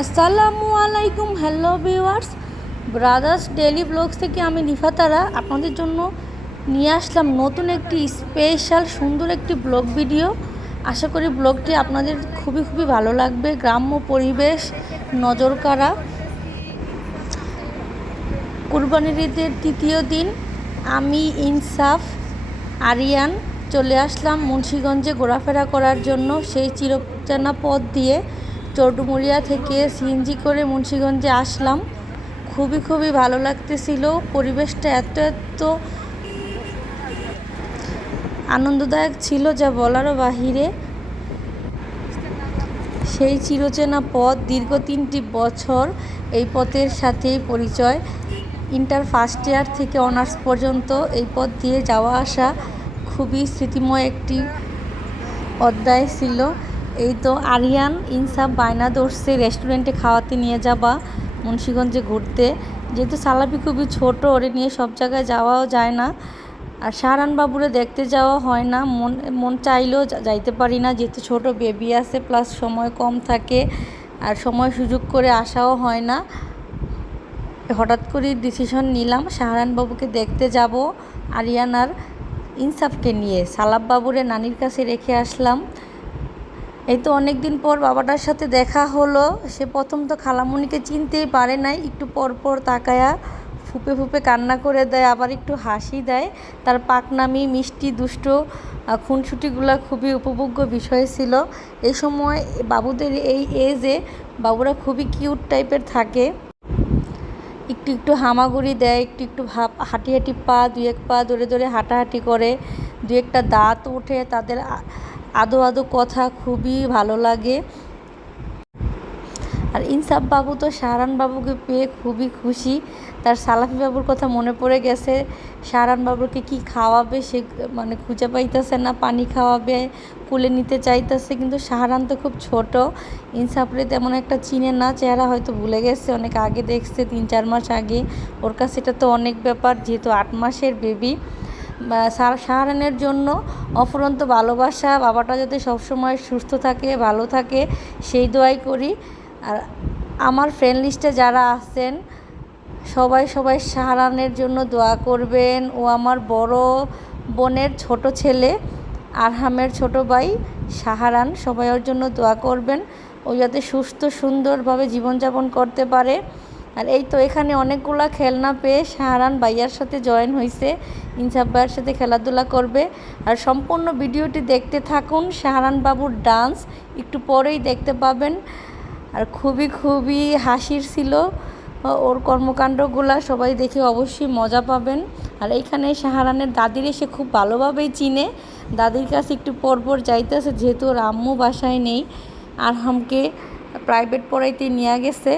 আসসালামু আলাইকুম hello viewers brothers daily blogs থেকে আমি নিফাতারা আপনাদের জন্য নিয়ে আসলাম নতুন একটি স্পেশাল সুন্দর একটি ব্লগ ভিডিও আশা করি ব্লগটি আপনাদের খুবই খুবই ভালো লাগবে। গ্রাম্য পরিবেশ, নজর কাড়া। কুরবানির ঈদের তৃতীয় দিন আমি ইনসাফ, আরিয়ান চলে আসলাম মুন্সীগঞ্জে ঘোরাফেরা করার জন্য। সেই চিরচেনা পথ দিয়ে চৌডুমুড়িয়া থেকে সিএনজি করে মুন্সীগঞ্জে আসলাম। খুবই খুবই ভালো লাগতেছিল। পরিবেশটা এত এত আনন্দদায়ক ছিল যা বলারও বাহিরে। সেই চিরচেনা পথ দীর্ঘ তিনটি বছর এই পথের সাথেই পরিচয়। ইন্টার ফার্স্ট ইয়ার থেকে অনার্স পর্যন্ত এই পথ দিয়ে যাওয়া আসা খুবই স্মৃতিময় একটি অধ্যায় ছিল। এই তো আরিয়ান, ইনসাফ, বায়না ধরছে রেস্টুরেন্টে খাওয়াতে নিয়ে যাবা, মুন্সীগঞ্জে ঘুরতে। যেহেতু সালাপি খুবই ছোট, ওরে নিয়ে সব জায়গায় যাওয়াও যায় না। আর শাহরান বাবুরে দেখতে যাওয়া হয় না, মন মন চাইলেও যাইতে পারি না। যেহেতু ছোট বেবি আছে প্লাস সময় কম থাকে, আর সময় সুযোগ করে আসাও হয় না। হঠাৎ করে ডিসিশন নিলাম শাহরান বাবুকে দেখতে যাব আরিয়ানার ইনসাফকে নিয়ে। সালাব বাবুরে নানির কাছে রেখে আসলাম। এই তো অনেক দিন পর বাবাটার সাথে দেখা হলো। সে প্রথম তো খালামুনিকে চিনতেই পারে নাই, একটু পর পর তাকায়া ফুপে ফুপে কান্না করে দেয়, আবার একটু হাসি দেয়। তার পাকনামি, মিষ্টি, দুষ্ট খুনসুটিগুলো খুবই উপভোগ্য বিষয় ছিল। এই সময় বাবুদের এই এজে বাবুরা খুবই কিউট টাইপের থাকে। একটু একটু হামাগুড়ি দেয়, একটু একটু ভাব হাঁটি হাঁটি পা, দুই এক পা ধরে ধরে হাঁটাহাঁটি করে। দু একটা দাঁত ওঠে, তাদের আদো আদো কথা খুবই ভালো লাগে। আর ইনসাফ বাবু তো শাহরান বাবুকে পেয়ে খুবই খুশি। তার সালাফি বাবুর কথা মনে পড়ে গেছে। শাহরান বাবুকে কি খাওয়াবে সে মানে খুঁজে পাইতেছে না, পানি খাওয়াবে, কুলে নিতে চাইতেছে। কিন্তু শাহরান তো খুব ছোট। ইনসাফরে তেমন একটা চিনে না চেহারা হয়তো ভুলে গেছে। অনেক আগে দেখছে, তিন চার মাস আগে। ওর কাছে এটা তো অনেক ব্যাপার, যেহেতু আট মাসের বেবি শাহরানের জন্য অফুরন্ত ভালোবাসা, বাবাটা যাতে সবসময় সুস্থ থাকে, ভালো থাকে, সেই দোয়াই করি। আর আমার ফ্রেন্ড লিস্টে যারা আছেন, সবাই সবাই শাহরানের জন্য দোয়া করবেন। ও আমার বড় বোনের ছোট ছেলে, আরহামের ছোট ভাই সাহারান, সবাই ওর জন্য দোয়া করবেন। ও যাতে সুস্থ, সুন্দরভাবে জীবনযাপন করতে পারে। আর এই তো এখানে অনেকগুলা খেলনা পেয়ে শাহরান ভাইয়ার সাথে জয়েন হয়েছে ইনসাফ ভাইয়ের সাথে খেলাধুলা করবে। আর সম্পূর্ণ ভিডিওটি দেখতে থাকুন শাহরান বাবুর ডান্স একটু পরেই দেখতে পাবেন। আর খুবই খুবই হাসির ছিল ওর কর্মকাণ্ডগুলা, সবাই দেখে অবশ্যই মজা পাবেন। আর এইখানে শাহরানের দাদির এসে খুব ভালোভাবেই চিনে। দাদির কাছে একটু পরপর যাইতেছে, যেহেতু ওর আম্মু বাসায় নেই। আর হামকে প্রাইভেট পড়াইতে নিয়ে গেছে।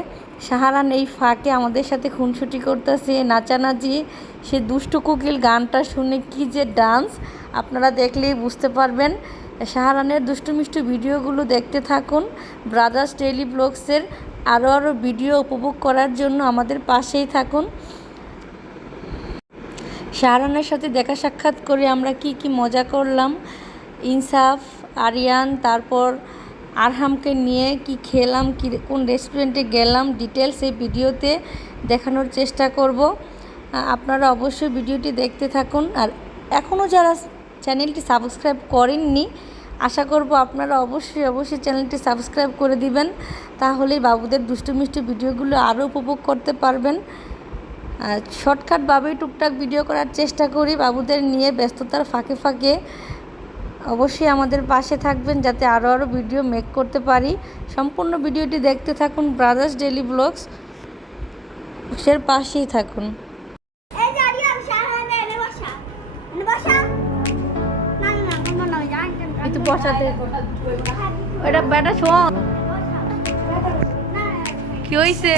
শাহরান এই ফাঁকে আমাদের সাথে খুনসুটি করতেছে, নাচানাচি। সে দুষ্টু কুকিল গানটা শুনে কি যে ডান্স, আপনারা দেখলেই বুঝতে পারবেন। শাহরানের দুষ্টু মিষ্টু ভিডিওগুলো দেখতে থাকুন। ব্রাদার্স ডেইলি ব্লগসের আরও আরও ভিডিও উপভোগ করার জন্য আমাদের পাশেই থাকুন। শাহরানের সাথে দেখা সাক্ষাৎ করে আমরা কি কি মজা করলাম। ইনসাফ, আরিয়ান, তারপর আরহামকে নিয়ে কি খেলাম, কি, কোন রেস্টুরেন্টে গেলাম ডিটেলস এই ভিডিওতে দেখানোর চেষ্টা করব। আপনারা অবশ্যই ভিডিওটি দেখতে থাকুন। আর এখনও যারা চ্যানেলটি সাবস্ক্রাইব করেননি, আশা করব আপনারা অবশ্যই অবশ্যই চ্যানেলটি সাবস্ক্রাইব করে দিবেন। তাহলেই বাবুদের দুষ্টু মিষ্টি ভিডিওগুলো আরও উপভোগ করতে পারবেন। শর্টকাটভাবেই টুকটাক ভিডিও করার চেষ্টা করি। বাবুদের নিয়ে ব্যস্ততার ফাঁকে ফাঁকে অবশ্যই আমাদের পাশে থাকবেন যাতে আরও আরও ভিডিও মেক করতে পারি। সম্পূর্ণ ভিডিওটি দেখতে থাকুন ব্রাদার্স ডেলি ব্লগস সের পাশেই থাকুন। কি হইছে?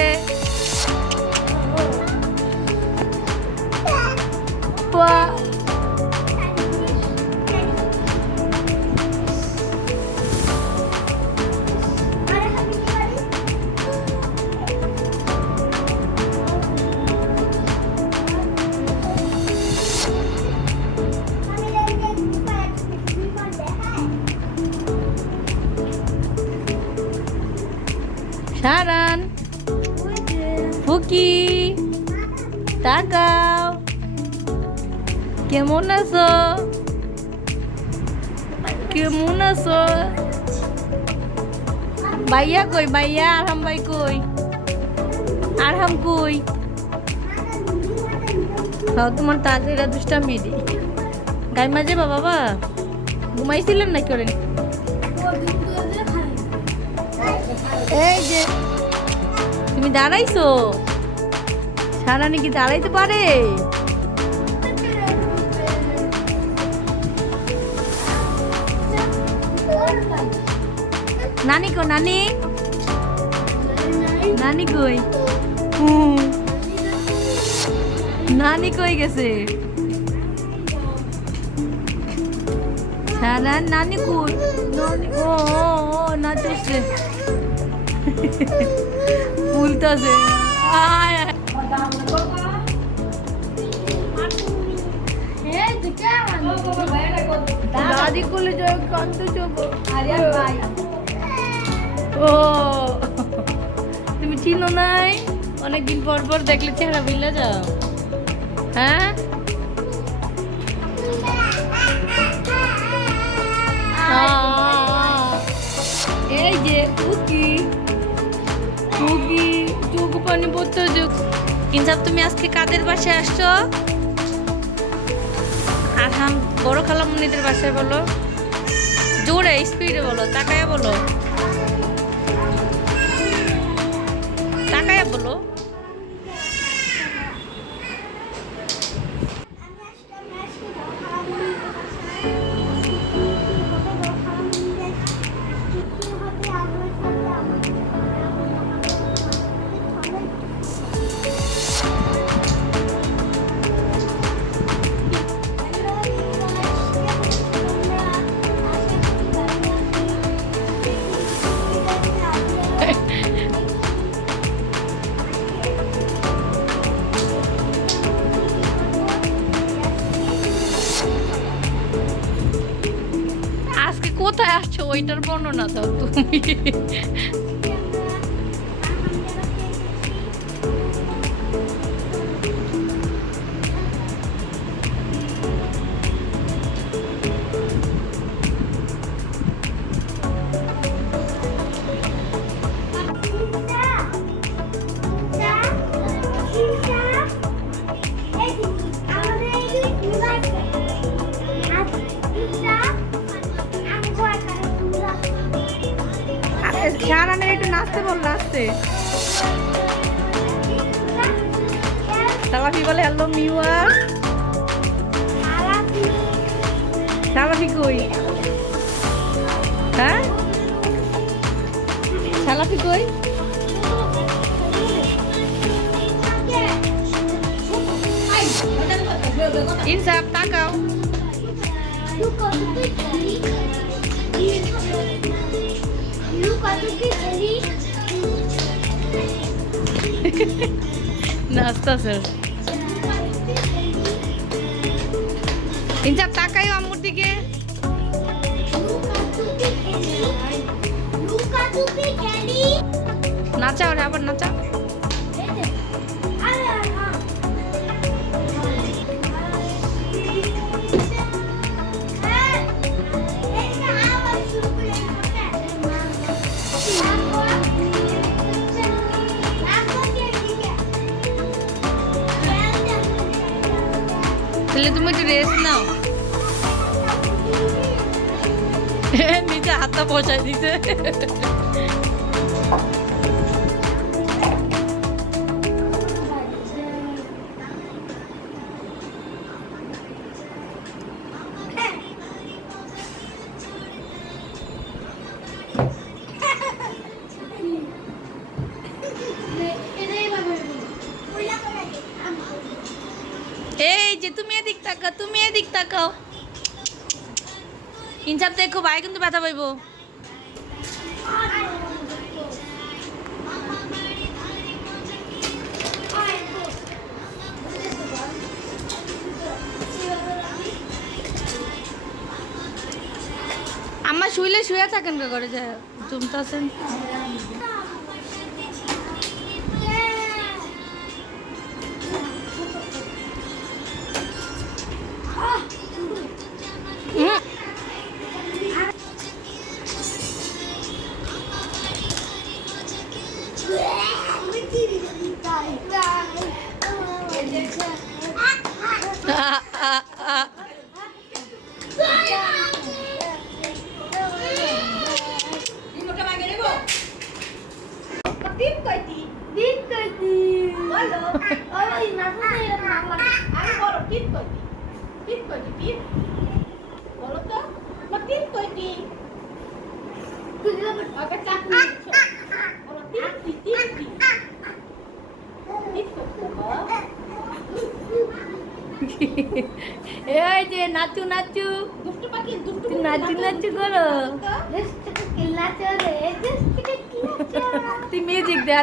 সারান ফুকি, তাকাও। কেমন আছো? কেমন আছো? ভাইয়া কই, ভাইয়া? আরহাম ভাই কই? আরহাম কই? খাও তোমার তাজেরা দুষ্টা মেডি গাই মাঝে বাবা। ঘুমাইছিলেন না করে এই যে, তুমি দাঁড়াইছো? সারা নাকি দাঁড়াইতে পারে? নানি কো, নানি? নানি কই। নানি কই গেছে? সারা নানি কই? নানি, ও ও নাচছে ফুলতাছে। আয় আয়। দাদি কোলে যাও কান্দতে যাব। ও। তুমি চিনো নাই? অনেকদিন পর পর দেখলে চেহারা বিল্লা যাও। হ্যাঁ? এই যে কুকি যোগ পানি পড়তে চোখ কিন্তু তুমি আজকে কাদের বাসায় আসছো? আর হাম বড় খালামুনিদের বাসায় বলো। জোরে স্পিডে বলো, তাকায় বলো। তাকায় বলো। বর্ণনা দাও তুমি। তাকাও নাচতেছে ইনসাফ তাকাইও আম্মুর দিকে নাচাও রে আবার নাচাও তাহলে তুমি একটু রেস্ট নাও। নিজে হাতটা বসাই দিতে ভাই কিন্তু ব্যথা পাইব। আমার শুইলে শুয়ে থাকেন কে করে যায় চুমতাছেন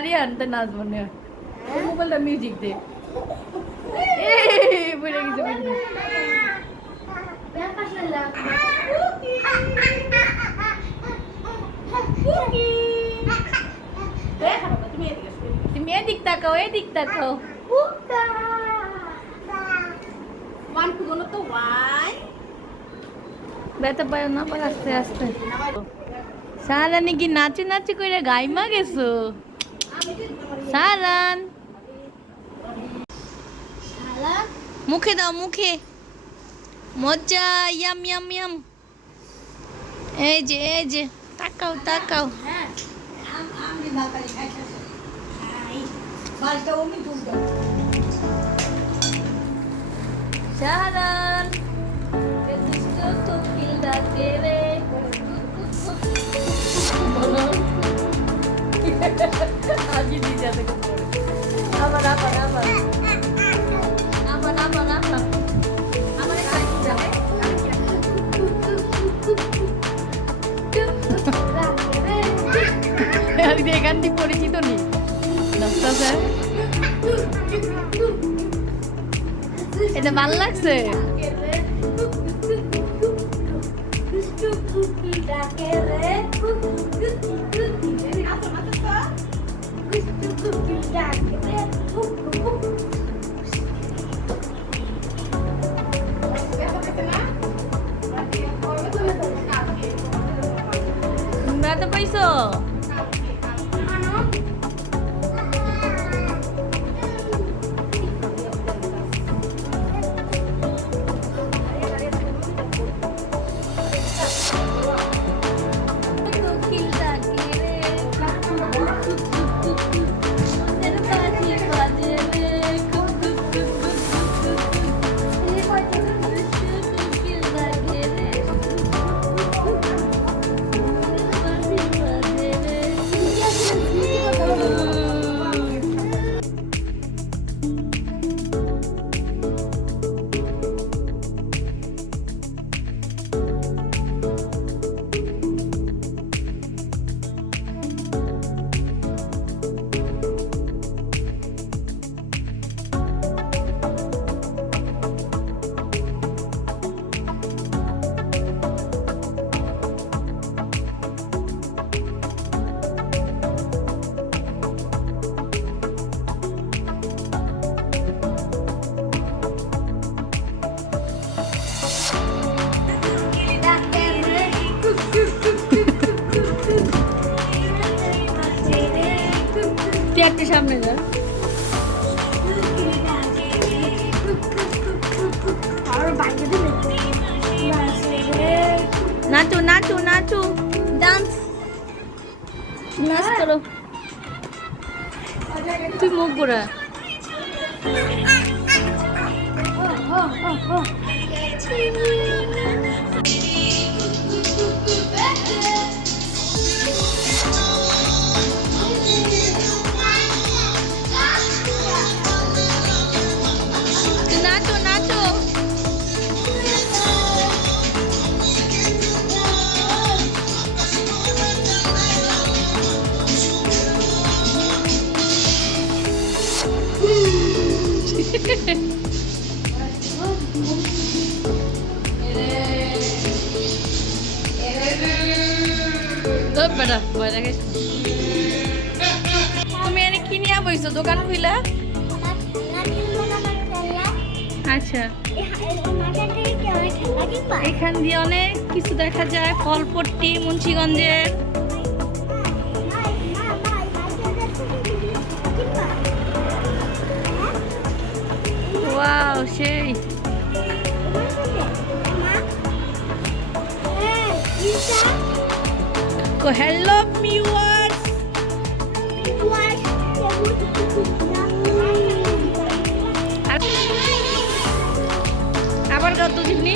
মিউজিক দে আরিয়ান তো নাচবো না মোবাইলটা মিউজিক দে বলে গেছে তুমি এদিকে তুমি তাকাও এদিক তাকাও ওয়ান টু তো ওয়ান ব্যথা পায় না আস্তে আস্তে সারানি কি নাচু নাচু করে গাইমা গেছো সারান মুখে দাও মুখে। মজা ইয়াম ইয়াম ইয়াম। এই যে এই যে তাকাও তাকাও। সারান কোকিল ডাকে রে বলো আজি দি যাবে আবার আবার আবার আবার আবার আবার আবার কাটি যাবে আর কি এখান থেকে পরিচিত নেই দশটা স্যার এটা ভালো লাগছে নাচো দেখা একটু সামনে যা। নাচো নাচো নাচো। ডান্স নাচ করো। তুই মুখ ঘোরা। আচ্ছা এখান দিয়ে অনেক কিছু দেখা যায় ফলপট্টি মুন্সিগঞ্জের ওয়াও সেই। হ্যালো আবার গদ্দ জিবনি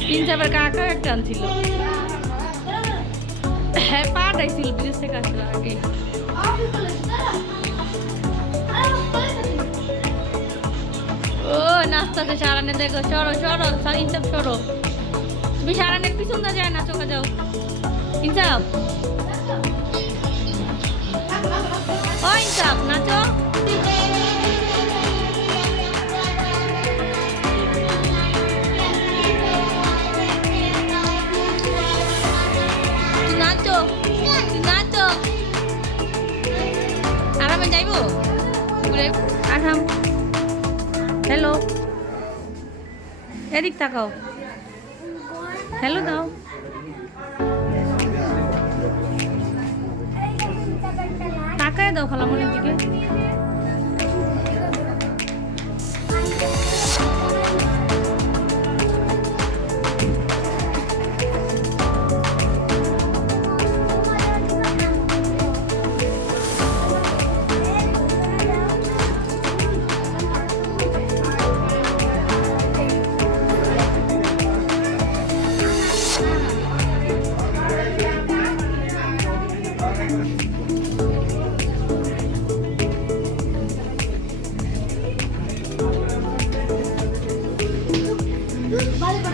তিন চারবার কাকা একটা আনছিল? হ্যাঁ পাঠাইছিল বিদেশ থেকে আসলে আগে ও নাস্তাতে সারানে দেখো, সরো সরো ইনসাফ সরো। তুমি সারানের পিছন না যায় না, চোখে যাও। ইনসাফ। ও, ইনসাফ, নাচো। আরামে যাইবো? ঘুরে আঠাম হ্যালো এদিক তাকাও। হ্যালো দাও। তাকায় দাও খালামনের দিকে। হুম